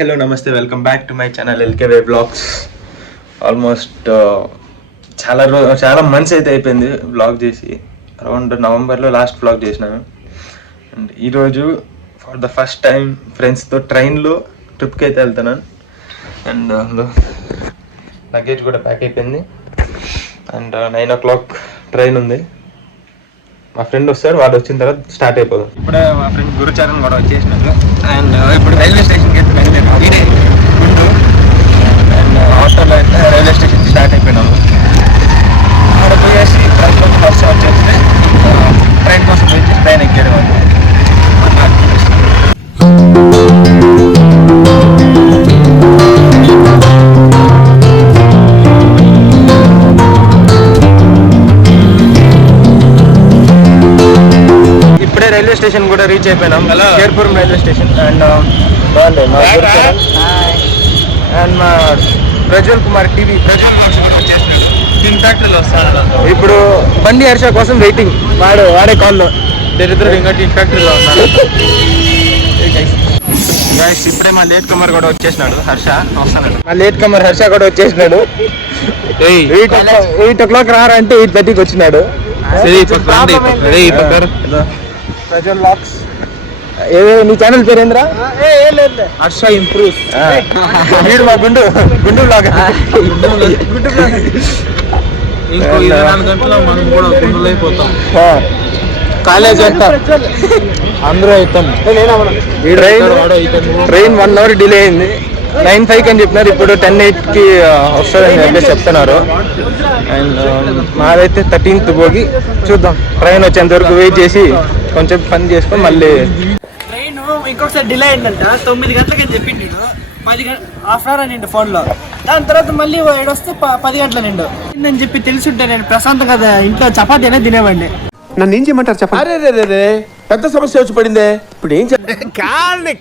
Hello నమస్తే, welcome back to my channel ఎల్కేవే vlogs. Almost చాలా మంత్స్ అయితే అయిపోయింది బ్లాగ్ చేసి. అరౌండ్ నవంబర్లో లాస్ట్ బ్లాగ్ చేసినాను. అండ్ ఈరోజు ఫర్ ద ఫస్ట్ టైం ఫ్రెండ్స్తో ట్రైన్లో ట్రిప్కి అయితే వెళ్తున్నాను. అండ్ లగేజ్ కూడా ప్యాక్ అయిపోయింది. అండ్ 9 o'clock ట్రైన్ ఉంది. మా ఫ్రెండ్ వస్తాడు, వాడు వచ్చిన తర్వాత స్టార్ట్ అయిపోదాం. ఇప్పుడే మా ఫ్రెండ్ గురుచరణ్ కూడా వచ్చేసినాడు. అండ్ ఇప్పుడు రైల్వే స్టేషన్కి అయితే బయలుదేరాము. ఇదే గుంటూరు. అండ్ ఆటోలో అయితే రైల్వే స్టేషన్కి స్టార్ట్ అయిపోయినాము. అక్కడ పోయేసి ట్రైన్లో ఫస్ట్ వచ్చేస్తే ట్రైన్ కోసం వెయిట్ చేసి ట్రైన్ ఎక్కాడు వాళ్ళు. రైల్వే స్టేషన్ కూడా రీచ్ అయిపోయినాం. షేర్పురం రైల్వే స్టేషన్. అండ్ అండ్ మా ప్రజ్వల్ కుమార్ టీవీ ఇప్పుడు బండి హర్ష కోసం వెయిటింగ్. వాడే కాల్లో దరిద్రుడు ఇంకా టీ ఫ్యాక్టరీలో ఉన్నాడు. ఇప్పుడే మా లేట్ కమర్ కూడా వచ్చేసినాడు. హర్ష వస్తున్నాడు. మా లేట్ కమర్ హర్ష కూడా వచ్చేసినాడు. 8 o'clock రారా అంటే 8:30కి వచ్చినాడు. ప్రజల్ లాక్స్. నీ ఛానల్ పేరేంద్రా? హర్ష ఇంప్రూవ్. వీడు మా గుండు బ్లాగ్. ఇంకో 24 గంటల మనం కూడా గుండులు అయిపోతాం. కాలేజ్ అంతా అందరూ అవుతాం. ట్రైన్ 1 hour డిలే అయింది. 9:05 అని చెప్పినారు. ఇప్పుడు 10:08కి వస్తుందని చెప్పేసి చెప్తున్నారు. అండ్ మాదైతే 13th భోగి. చూద్దాం, ట్రైన్ వచ్చేంత వరకు వెయిట్ చేసి కొంచెం పని చేసుకొని మళ్ళీ. ట్రైన్ ఇంకొకసారి డిలే అయిందంట. 9 గంటలకి అని చెప్పింది. నేను 10 హాఫ్ అవర్ అనిండు ఫోన్లో. దాని తర్వాత మళ్ళీ ఏడొస్తే 10 గంటల నిండు అని చెప్పి తెలుసుంటే నేను ప్రశాంతంగా ఇంట్లో చపాతీ అనేది తినేవాడిని. నన్ను ఏం చేయమంటారు చెప్పండి. అరే పెద్ద సమస్య వచ్చి పడిందే. ఇప్పుడు ఏం కాని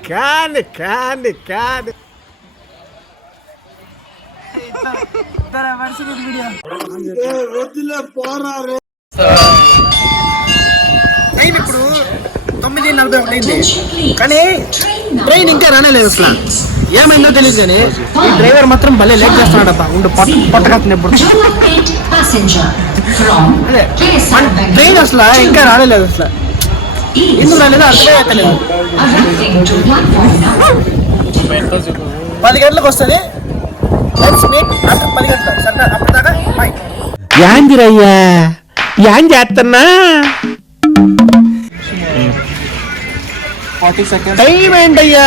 ట్రైన్ ఇప్పుడు 9:41 అయింది. కానీ ట్రైన్ ఇంకా రానేలేదు. అసలు ఏమైందో తెలియదు. కానీ ఈ డ్రైవర్ మాత్రం భలే లేట్ చేస్తున్నాడు. అబ్బా ఉండు పట్టకత్తుంది. ఎప్పుడు ట్రైన్ అసలు ఇంకా రాలేదు. అసలు ఎందుకు రాలేదు అర్థమే అవుతలేదు. 10 గంటలకు వస్తుంది. 10 గంటలు సరే. అప్పటిదాకా బాయ్. యాందిరయ్యా ఏం చేస్తున్నా? 40 seconds టైం ఏంటయ్యా?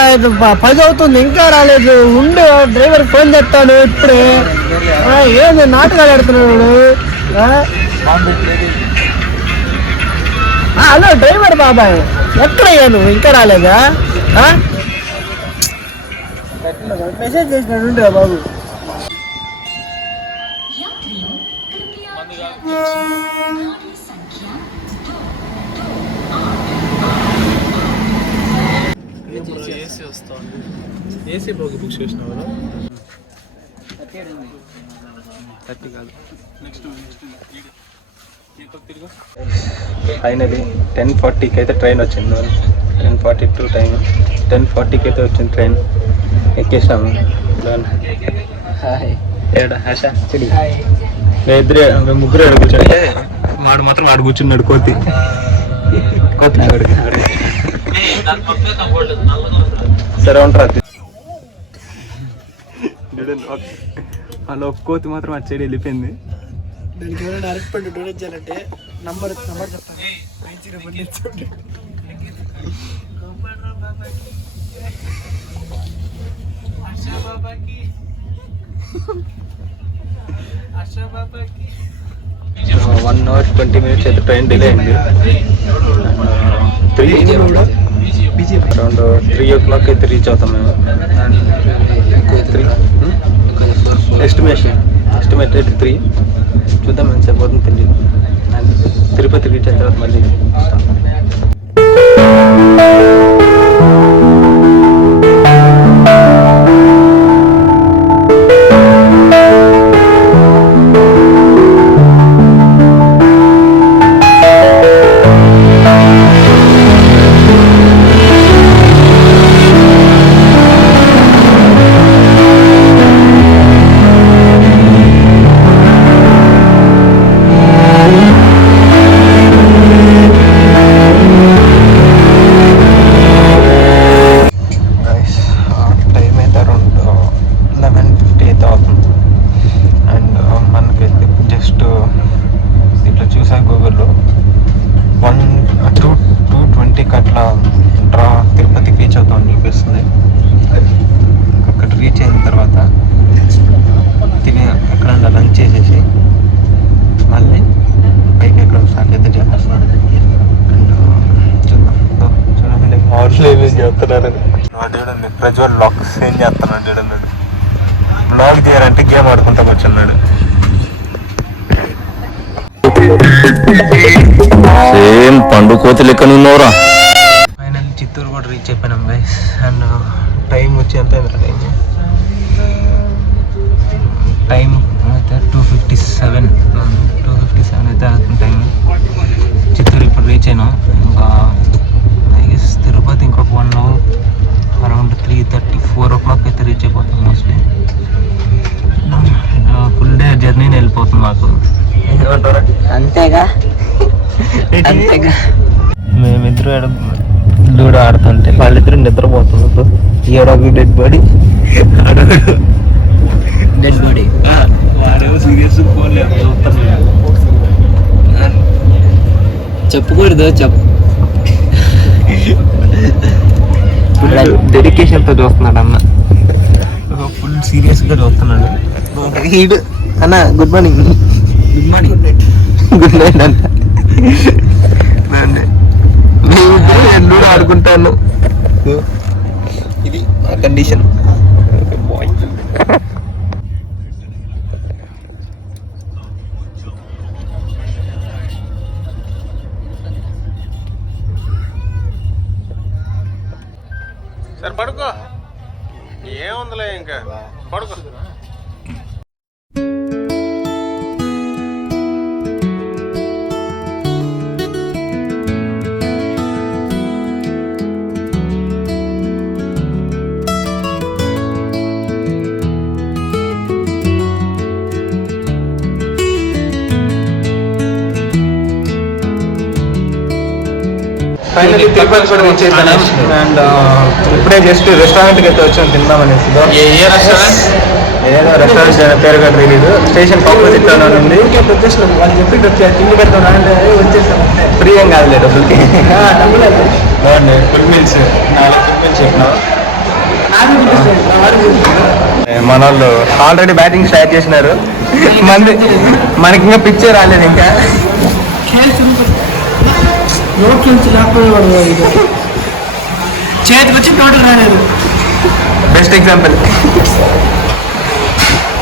10 అవుతుంది ఇంకా రాలేదు. ఉండు, డ్రైవర్ ఫోన్ చేస్తాను ఇప్పుడే. ఏంది నాటకాలు ఆడుతున్నాడు? హలో డ్రైవర్ బాబాయ్, ఎక్కడయ్యా నువ్వు? ఇంకా రాలేదా? మెసేజ్ చేసినాడు. ఉండు బాబు. ఏసీ బోగి బుక్ చేసినావు? 30 కాదు. ఫైనలీ 10:40కి అయితే ట్రైన్ వచ్చింది. 10:42 టైం. 10:40కి అయితే వచ్చింది ట్రైన్. ఎక్కేసినాము. హర్ష ముగ్గురు ఆడ కూర్చుంటే వాడు మాత్రం ఆడు కూర్చున్నాడు. కోతి సరే ఉంటారు. అలా ఒక కోతి మాత్రం అటు సైడ్ వెళ్ళిపోయింది. దానికి ఎవరైనా అరటిపండు డొనేట్ చేయాలంటే నంబర్ చెప్తాను. 90 1 hour 20 minutes అయితే ట్రైన్ డిలే అయింది. అరౌండ్ 3 o'clock అయితే రీచ్ అవుతాం మేము. ఎస్టిమేటెడ్ 3. చూద్దాం ఎంతసేపు అవుతుందో తెలియదు. అండ్ తిరుపతి రీచ్ అయిన తర్వాత మళ్ళీ తర్వాత తిని ఎక్కడన్నా లంచ్ చేసేసి మళ్ళీ పైకి ఎక్కడ స్టార్ట్ అయితే చేస్తాను. చూడండి హార్స్లో ఏం చేస్తున్నారని చూడండి. ప్రజ్వల్ బ్లాగ్స్ ఏం చేస్తున్నాడు చూడండి. బ్లాగ్ చేయాలంటే గేమ్ ఆడుకుంటా కూర్చున్నాడు. సేమ్ పండు కోతి లెక్కనున్నావురా. ఫైనల్ చిత్తూరు కూడా రీచ్ అయిపోయినాం గైస్. అండ్ టైం వచ్చి ఎంత అయింది? టైం అయితే 2:57 అయితే అవుతుంది టైం. చిత్తూరు ఇప్పుడు రీచ్ అయినాం. ఇంకా తిరుపతి ఇంకొక 1 hour అరౌండ్ 3:30-4 o'clock అయితే రీచ్ అయిపోతాం మోస్ట్లీ. ఫుల్ డే జర్నీని వెళ్ళిపోతుంది మాకు. అంతేగా మేమిద్దరు లూడో ఆడుతుంటే వాళ్ళిద్దరు నిద్రపోతున్నారు. ఏడొక డెడ్ బాడీ వాడేమో సీరియస్ ఫోన్ చెప్పకూడదు డెడికేషన్తో చూస్తున్నాడు అన్న. ఫుల్ సీరియస్గా చూస్తున్నాడు. హీడ్ అన్న గుడ్ మార్నింగ్. గుడ్ నైట్ అంట. లూడో ఆడుకుంటాను. ఇది ఆ కండిషన్. సరే పడుకో, ఏముందిలే ఇంకా పడుకో. ఫైనల్లీ తిరుపతి కూడా రీచ్ అయిపోయినాం. అండ్ ఇప్పుడే జస్ట్ రెస్టారెంట్కి అయితే వచ్చాం తిందామనేసి. ఏదో రెస్టారెంట్ పేరు కూడా తెలియదు. స్టేషన్ ఆపోజిట్ లోనే ఉంది. వాళ్ళు చెప్పి తిండి పెడతాం అంటే వచ్చేసాం. ఫ్రీ ఏం కాదులేదు అసలుకి. బాగుంది. ఫుల్ మీల్స్ 4 ఫుల్ మీల్స్ చెప్పినాం. మన వాళ్ళు ఆల్రెడీ బ్యాటింగ్ స్టార్ట్ చేసినారు. మనకి ఇంకా పిచ్చే రాలేదు. ఇంకా చేతికి వచ్చి టోటల్ రాలేదు. Best example.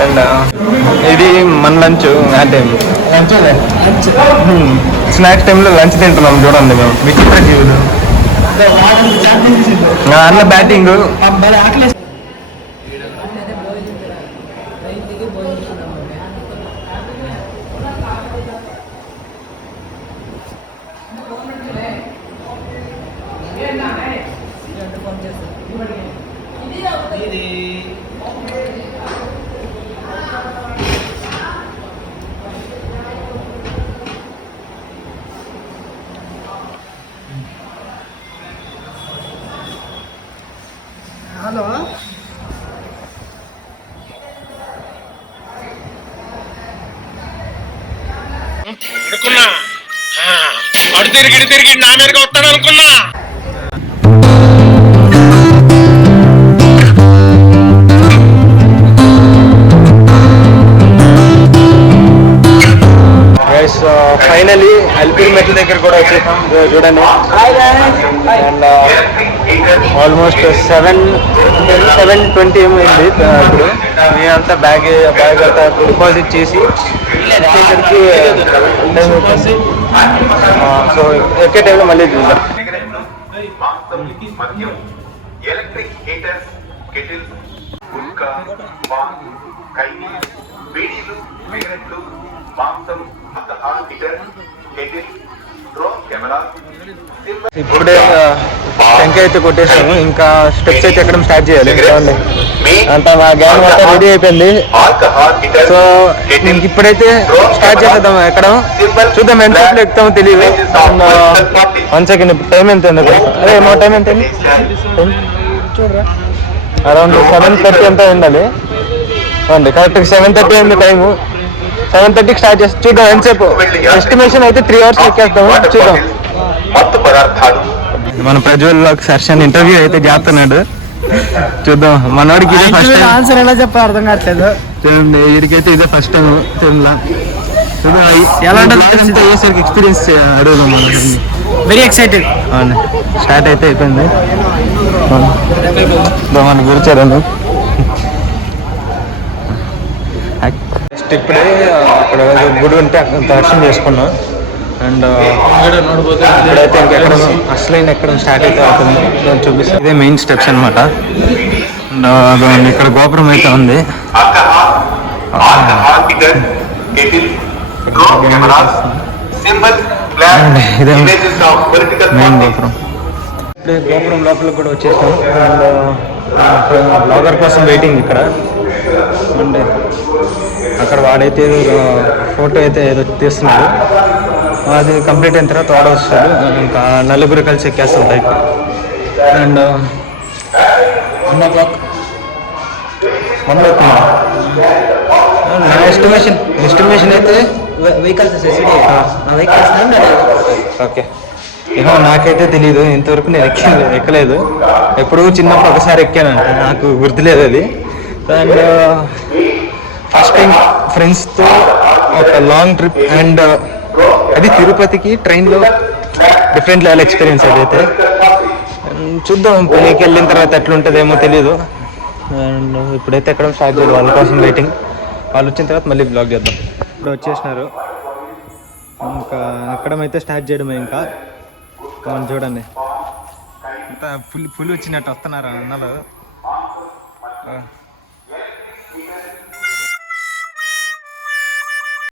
అండ్ ఇది మన లంచ్ అంటే స్నాక్స్ టైంలో లంచ్ తింటున్నాం. చూడండి మేము విచిత్ర జీవులు. అన్న బ్యాటింగ్ హలో అనుకున్నా అడు తిరిగి నా మీదకి వస్తాడు అనుకున్నా. ఫైనలీ అల్పిరి మెట్ల దగ్గర కూడా వచ్చేసాం. చూడండి. అండ్ ఆల్మోస్ట్ 7:20 ఏమైంది. ఇప్పుడు మేమంతా బ్యాగ్ అంతా డిపాజిట్ చేసి వచ్చేసరికి టైం అయిపోయింది. సో ఎక్కే టైంలో మళ్ళీ చూద్దాం. Electric heaters, kettles, gutka, paan, khaini, వేడిలు, సిగరెట్లు, మాంసం, alcohol heater, kettle, drone camera. ఇప్పుడే టెంకాయ అయితే కొట్టేసాము. ఇంకా స్టెప్స్ అయితే ఎక్కడం స్టార్ట్ చేయాలి. అంతా మా గ్యాంగ్ మొత్తం రెడీ అయిపోయింది. సో ఇప్పుడైతే స్టార్ట్ చేసేద్దాం ఎక్కడం. చూద్దాం ఎంత ఎక్కుతామో తెలియదు. 1 సెకండ్. టైం ఎంత ఉంది? అదే మా టైం ఎంత ఉంది? అరౌండ్ 7:30 అంతా ఉండాలి. అండి కరెక్ట్ 7:30 అయింది టైము. 7:30కి స్టార్ట్ చేస్తాం. చూద్దాం ఎంతసేపు. ఎస్టిమేషన్ అయితే 3 hours ఎక్కేస్తాము. చూద్దాం. మన ప్రజ్వల్ సర్షన్ ఇంటర్వ్యూ అయితే చేస్తున్నాడు. చూద్దాం మనోడికి ఇదే ఫస్ట్ టైం. ఆన్సర్ ఎలా చెప్పాలో అర్థం కావట్లేదు. చూడండి వీడికైతే ఇదే ఫస్ట్ టైం తిరుమల. ఎలా ఉంటుంది? అయ్యేసరికి ఎక్స్పీరియన్స్ అడుగుదాం మనం. Very excited. అవును స్టార్ట్ అయితే అయిపోయింది. మన గురిచారను నెక్స్ట్ ఇప్పుడే అక్కడ గుడి ఉంటే అక్కడ దర్శనం చేసుకున్నాం. అండ్ ఇప్పుడైతే ఇంకెక్కడ అసలైన ఎక్కడ స్టార్ట్ అయితే అవుతుంది చూపిస్తాం. ఇదే మెయిన్ స్టెప్స్ అనమాట. అండ్ ఇక్కడ గోపురం అయితే ఉంది. ఇదే మెయిన్ గోపురం. ఇప్పుడే గోపురం లోపలికి కూడా వచ్చేసాం. అండ్ బ్లాగర్ కోసం వెయిటింగ్ ఇక్కడ. అండ్ అక్కడ వాడైతే ఫోటో అయితే ఏదో తీస్తున్నాడు. అది కంప్లీట్ అయిన తర్వాత వాడు వస్తాడు. ఇంకా నలుగురు కలిసి ఎక్కేస్తాం బైక్. అండ్ 1 o'clock నా ఎస్టిమేషన్ అయితే వెహికల్స్ ఓకే. ఏమో నాకైతే తెలీదు, ఇంతవరకు నేను ఎక్కలేదు. ఎప్పుడు చిన్నప్పుడు ఒకసారి ఎక్కానంట, నాకు గుర్తులేదు అది. అండ్ ఫస్ట్ టైం ఫ్రెండ్స్తో ఒక లాంగ్ ట్రిప్. అండ్ అది తిరుపతికి ట్రైన్లో డిఫరెంట్ లెవెల్ ఎక్స్పీరియన్స్ అదైతే. చూద్దాం పెళ్ళికి వెళ్ళిన తర్వాత ఎట్లుంటుందేమో తెలీదు. అండ్ ఇప్పుడైతే ఎక్కడం స్టార్ట్ చేయాలి, వాళ్ళ కోసం వెయిటింగ్. వాళ్ళు వచ్చిన తర్వాత మళ్ళీ బ్లాగ్ చేద్దాం. ఇప్పుడు వచ్చేసినారు, ఇంకా ఎక్కడం అయితే స్టార్ట్ చేయడమే. ఇంకా మనం చూడండి అంతా పులి వచ్చినట్టు వస్తున్నారు అన్నలు.